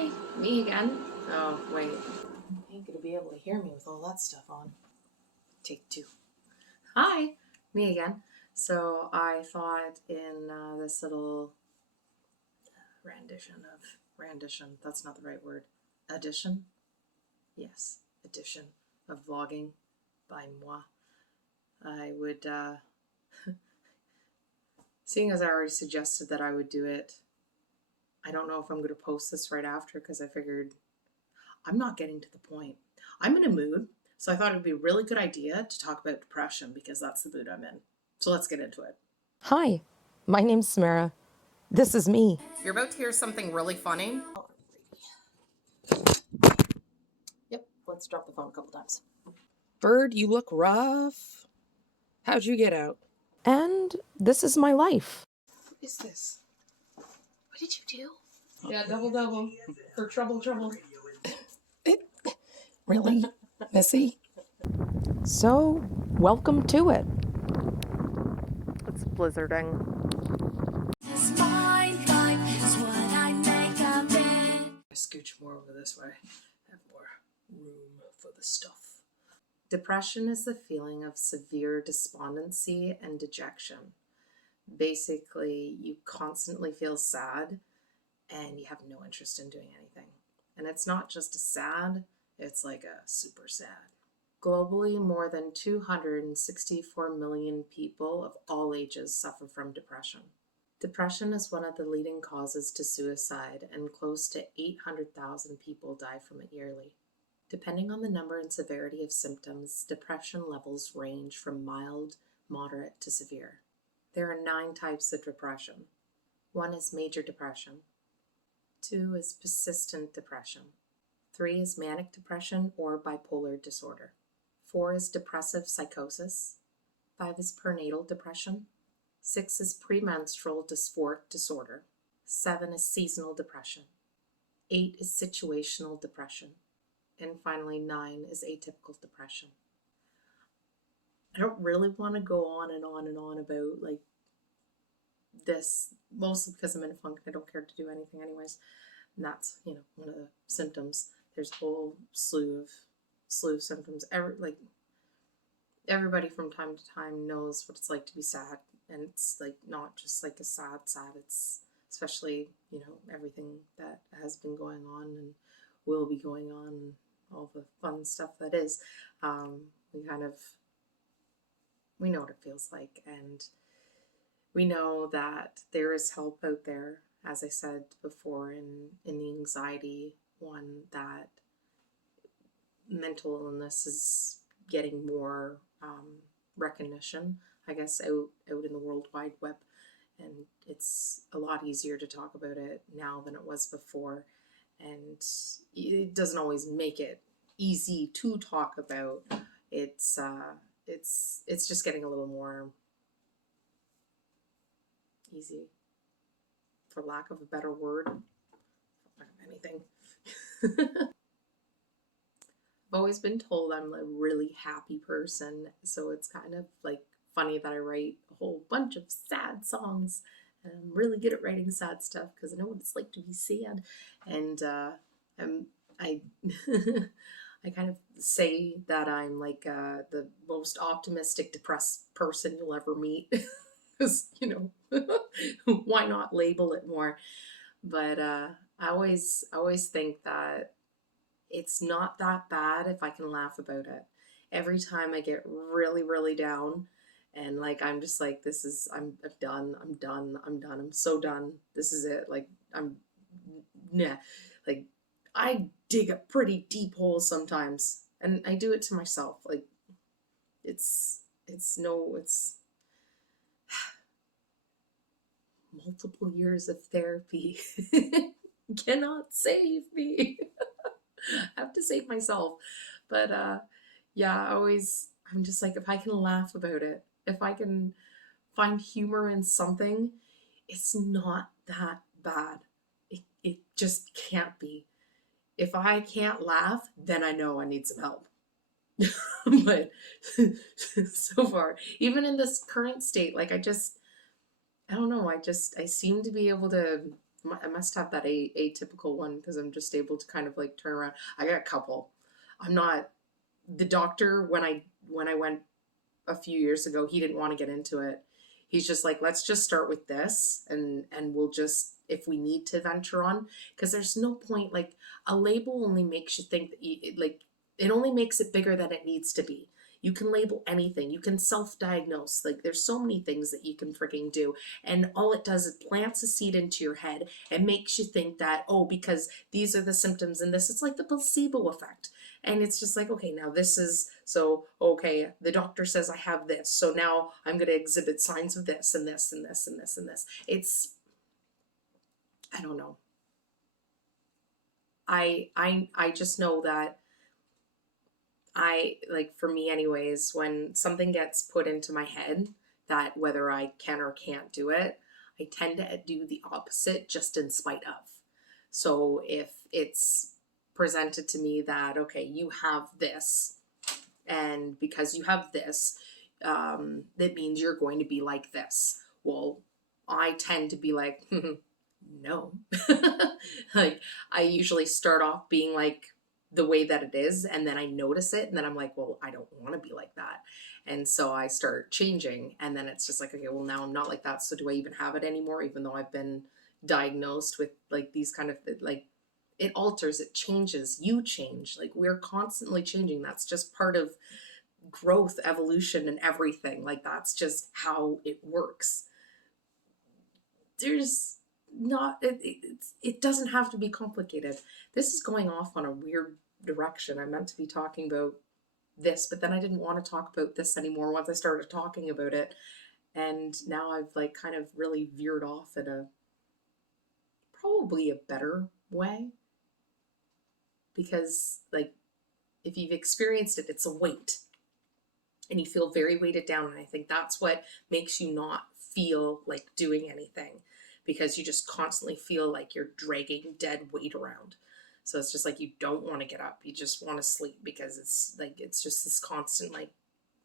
Hi, me again. Oh, wait. You ain't gonna be able to hear me with all that stuff on. Take two. Hi, me again. So I thought in this little rendition, that's not the right word. Addition? Yes, edition of vlogging by moi. I would, seeing as I already suggested that I would do it, I don't know if I'm going to post this right after because I figured I'm not getting to the point. I'm in a mood, so I thought it would be a really good idea to talk about depression because that's the mood I'm in. So let's get into it. Hi, my name's Samara. This is me. You're about to hear something really funny. Yep, let's drop the phone a couple times. Bird, you look rough. How'd you get out? And this is my life. What is this? What did you do? Yeah, double for trouble. Really? Missy? So, welcome to it. It's blizzarding. Scooch more over this way. Have more room for the stuff. Depression is the feeling of severe despondency and dejection. Basically, you constantly feel sad and you have no interest in doing anything. And it's not just a sad, it's like a super sad. Globally, more than 264 million people of all ages suffer from depression. Depression is one of the leading causes to suicide, and close to 800,000 people die from it yearly. Depending on the number and severity of symptoms, depression levels range from mild, moderate to severe. There are 9 types of depression. 1 is major depression. 2 is persistent depression. 3 is manic depression or bipolar disorder. 4 is depressive psychosis. 5 is perinatal depression. 6 is premenstrual dysphoric disorder. 7 is seasonal depression. 8 is situational depression. And finally, 9 is atypical depression. I don't really want to go on and on and on about like this, mostly because I'm in a funk and I don't care to do anything anyways. And that's, one of the symptoms. There's a whole slew of symptoms. Everybody from time to time knows what it's like to be sad. And it's like not just like a sad, it's especially, everything that has been going on and will be going on and all the fun stuff that is. We know what it feels like, and we know that there is help out there, as I said before, in the anxiety one, that mental illness is getting more recognition, I guess, out in the World Wide Web, and it's a lot easier to talk about it now than it was before, and it doesn't always make it easy to talk about. It's just getting a little more easy, for lack of a better word, anything. I've always been told I'm a really happy person, so it's kind of like funny that I write a whole bunch of sad songs, and I'm really good at writing sad stuff because I know what it's like to be sad, and I I kind of say that I'm like the most optimistic depressed person you'll ever meet, because why not label it more? But I always think that it's not that bad if I can laugh about it. Every time I get really, really down and like I'm just like, I'm done, I'm so done. This is it. Like like I dig a pretty deep hole sometimes, and I do it to myself. Like it's multiple years of therapy cannot save me. I have to save myself. But yeah, I'm just like, if I can laugh about it, if I can find humor in something, it's not that bad. It just can't be. If I can't laugh, then I know I need some help. But so far, even in this current state, like I don't know, I seem to be able to I must have that atypical one because I'm just able to kind of like turn around. I got a couple. I'm not the doctor when I went a few years ago, he didn't want to get into it. He's just like, let's just start with this and we'll just if we need to venture on because there's no point like a label only makes you think that like it only makes it bigger than it needs to be. You can label anything. You can self-diagnose. Like there's so many things that you can freaking do. And all it does is plants a seed into your head and makes you think that, oh, because these are the symptoms and this, it's like the placebo effect. And it's just like, okay, now this is so okay, the doctor says I have this, so now I'm going to exhibit signs of this and this and this and this and this. It's, I don't know. I just know that I like, for me anyways, when something gets put into my head that whether I can or can't do it, I tend to do the opposite just in spite of. So if it's presented to me that okay, you have this, and because you have this, that means you're going to be like this. Well, I tend to be like, no. Like, I usually start off being like the way that it is, and then I notice it, and then I'm like, well, I don't want to be like that. And so I start changing, and then it's just like, okay, well, now I'm not like that. So do I even have it anymore, even though I've been diagnosed with like these kind of like, it alters, it changes, you change, like we're constantly changing. That's just part of growth, evolution, and everything. Like that's just how it works. There's not it doesn't have to be complicated. This is going off on a weird direction. I meant to be talking about this, but then I didn't want to talk about this anymore once I started talking about it, and now I've like kind of really veered off in a probably a better way, because like if you've experienced it, it's a weight and you feel very weighted down. And I think that's what makes you not feel like doing anything, because you just constantly feel like you're dragging dead weight around. So it's just like you don't want to get up. You just want to sleep because it's like it's just this constant like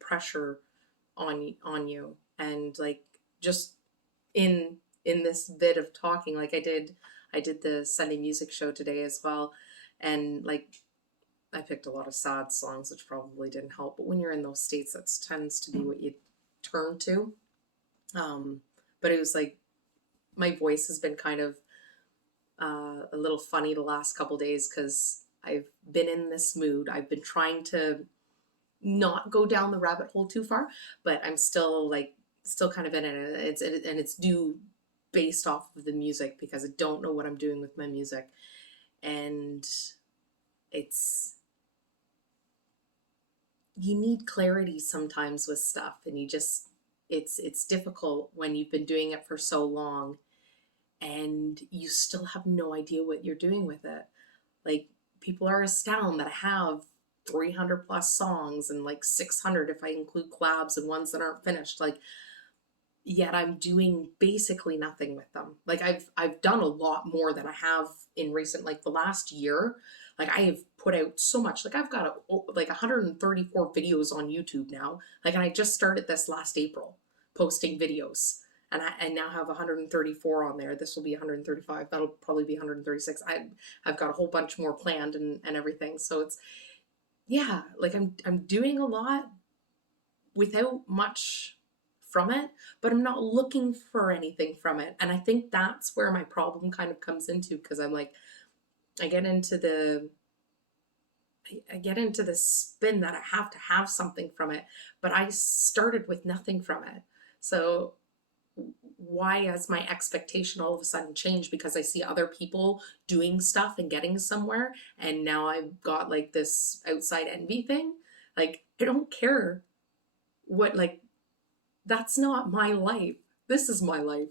pressure on you. And like just in this bit of talking, like I did the Sunday music show today as well, and like I picked a lot of sad songs, which probably didn't help. But when you're in those states, that tends to be what you turn to. But it was like my voice has been kind of a little funny the last couple days because I've been in this mood. I've been trying to not go down the rabbit hole too far, but I'm still like still kind of in it. It's due based off of the music because I don't know what I'm doing with my music, and it's you need clarity sometimes with stuff, and you just it's difficult when you've been doing it for so long and you still have no idea what you're doing with it. Like people are astounded that I have 300 plus songs and like 600 if I include collabs and ones that aren't finished. Like yet I'm doing basically nothing with them. Like I've done a lot more than I have in recent like the last year. Like I have put out so much. Like I've got like 134 videos on YouTube now. Like and I just started this last April posting videos. And I now have 134 on there. This will be 135. That'll probably be 136. I've got a whole bunch more planned and everything. So it's yeah, like I'm doing a lot without much from it, but I'm not looking for anything from it. And I think that's where my problem kind of comes into, because I'm like, I get into the I get into this spin that I have to have something from it, but I started with nothing from it. So why has my expectation all of a sudden changed because I see other people doing stuff and getting somewhere, and now I've got like this outside envy thing? Like I don't care what, like that's not my life. This is my life.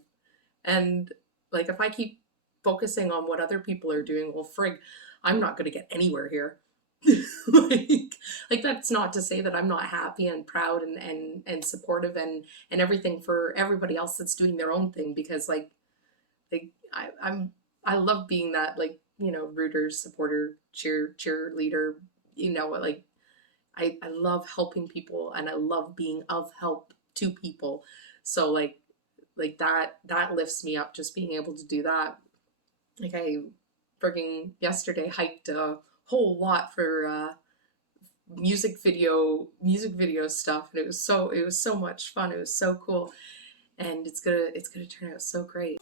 And like if I keep focusing on what other people are doing, well frig, I'm not going to get anywhere here. like like that's not to say that I'm not happy and proud and supportive and everything for everybody else that's doing their own thing, because like I love being that, like, you know, rooter, supporter, cheerleader, you know, like I love helping people and I love being of help to people. So like that lifts me up, just being able to do that. Like I freaking yesterday hiked a whole lot for music video stuff, and it was so much fun. It was so cool, and it's gonna turn out so great.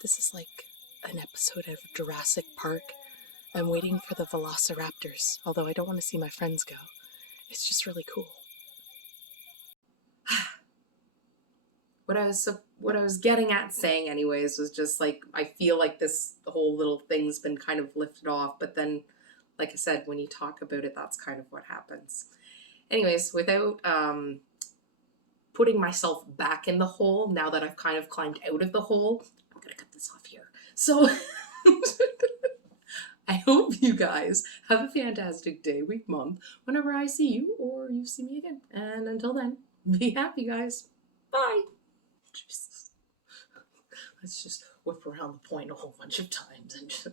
This is like an episode of Jurassic Park. I'm waiting for the velociraptors, although I don't want to see my friends go. It's just really cool. What I was getting at saying anyways was just like I feel like this whole little thing's been kind of lifted off, but then like I said, when you talk about it, that's kind of what happens. Anyways, without putting myself back in the hole, now that I've kind of climbed out of the hole, I'm gonna cut this off here. So I hope you guys have a fantastic day, week, month, whenever I see you or you see me again. And until then, be happy, guys. Bye. Jesus. Let's just whip around the point a whole bunch of times and just.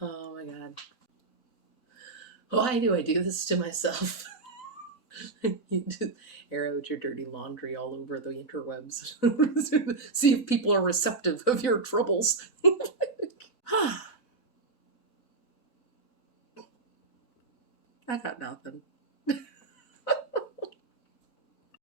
Oh my god. Why do I do this to myself? You just air out your dirty laundry all over the interwebs. See if people are receptive of your troubles. I got nothing.